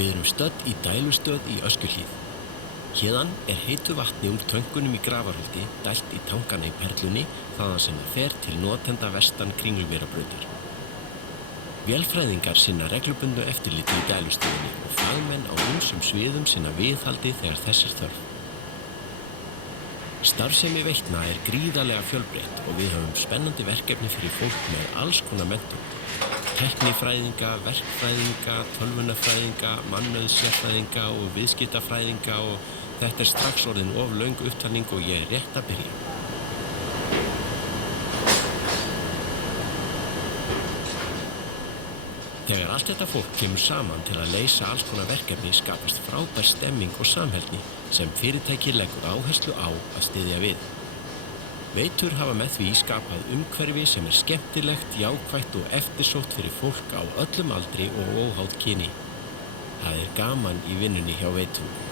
Við erum stödd í dælustöð í Öskjuhlíð. Héðan heitu vatni úr tönkunum í Grafarholti dælt í tankana í Perlunni þaðan sem það fer til notenda vestan Kringlumýrarbrautar. Vélfræðingar sinna reglubundnu eftirliti í dælustöðinni og fagmenn á ýmsum sviðum sinna viðhaldi þegar þess er þörf. Starfsemi Veitna gríðarlega fjölbreytt og við höfum spennandi verkefni fyrir fólk með alls konar menntun. Tæknifræðinga, verkfræðinga, tölvunarfræðinga, mannauðssérfræðinga og viðskiptafræðinga og þetta strax orðin of löng upptalning og ég rétt að byrja. Þegar allt þetta fólk kemur saman til að leysa alls konar verkefni skapast frábær stemming og samheldni sem fyrirtæki leggur áherslu á að styðja við. Veitur hafa með því skapað umhverfi sem skemmtilegt, jákvætt og eftirsótt fyrir fólk á öllum aldri og óháð kyni. Það gaman í vinnunni hjá Veitum.